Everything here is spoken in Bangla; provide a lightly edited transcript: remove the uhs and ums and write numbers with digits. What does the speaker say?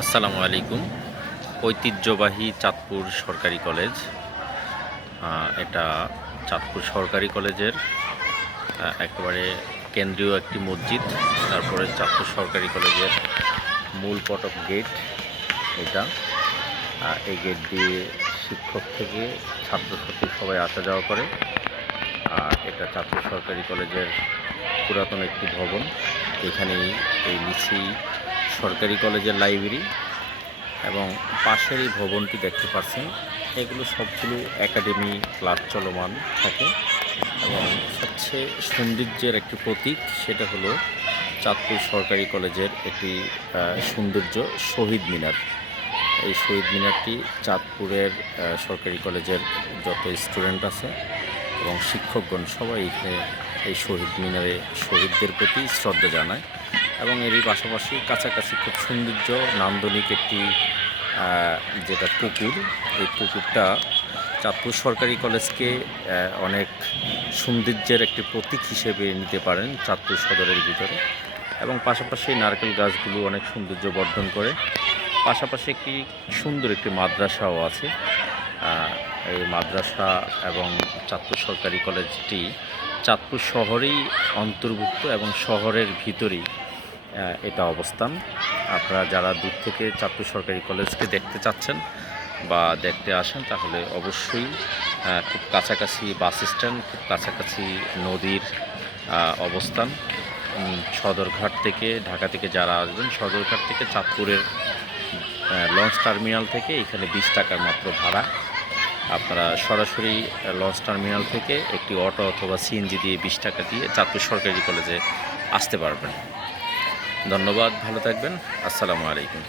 আসসালামু আলাইকুম। ঐতিহ্যবাহী চাঁদপুর সরকারি কলেজ। এটা চাঁদপুর সরকারি কলেজের একেবারে কেন্দ্রীয় একটি মসজিদ। তারপরে চাঁদপুর সরকারি কলেজের মূল ফটক গেট এটা। এই গেট দিয়ে শিক্ষক থেকে ছাত্রছাত্রী সবাই আসা যাওয়া করে। এটা চাঁদপুর সরকারি কলেজের পুরাতন একটি ভবন। এখানেই এই নিচেই সরকারি কলেজের লাইব্রেরি এবং পাশের এই ভবনটি দেখতে পাচ্ছেন, এগুলো সবগুলো একাডেমি ক্লাস চলমান থাকে। এবং সবচেয়ে সৌন্দর্যের একটি প্রতীক সেটা হলো চাঁদপুর সরকারি কলেজের একটি সৌন্দর্য শহীদ মিনার। এই শহীদ মিনারটি চাঁদপুরের সরকারি কলেজের যত স্টুডেন্ট আছে এবং শিক্ষকগণ সবাই এখানে এই শহীদ মিনারে শহীদদের প্রতি শ্রদ্ধা জানায়। এবং এরই পাশাপাশি কাছাকাছি খুব সৌন্দর্য নান্দনিক একটি যেটা পুকুর, এই পুকুরটা চাঁদপুর সরকারি কলেজকে অনেক সৌন্দর্যের একটি প্রতীক হিসেবে নিতে পারেন চাঁদপুর সদরের ভিতরে। এবং পাশাপাশি নারকেল গাছগুলো অনেক সৌন্দর্য বর্ধন করে। পাশাপাশি একটি সুন্দর একটি মাদ্রাসাও আছে। এই মাদ্রাসা এবং চাঁদপুর সরকারি কলেজটি চাঁদপুর শহরেই অন্তর্ভুক্ত এবং শহরের ভিতরেই এটা অবস্থান। আপনারা যারা দূর থেকে চাঁদপুর সরকারি কলেজকে দেখতে চাচ্ছেন বা দেখতে আসেন, তাহলে অবশ্যই খুব কাছাকাছি বাস স্ট্যান্ড, খুব কাছাকাছি নদীর অবস্থান। সদরঘাট থেকে, ঢাকা থেকে যারা আসবেন, সদরঘাট থেকে চাঁদপুরের লঞ্চ টার্মিনাল থেকে এখানে 20 টাকার মাত্র ভাড়া। আপনারা সরাসরি লঞ্চ টার্মিনাল থেকে একটি অটো অথবা সিএনজি দিয়ে 20 টাকা দিয়ে চাঁদপুর সরকারি কলেজে আসতে পারবেন। ধন্যবাদ, ভালো থাকবেন। আসসালামু আলাইকুম।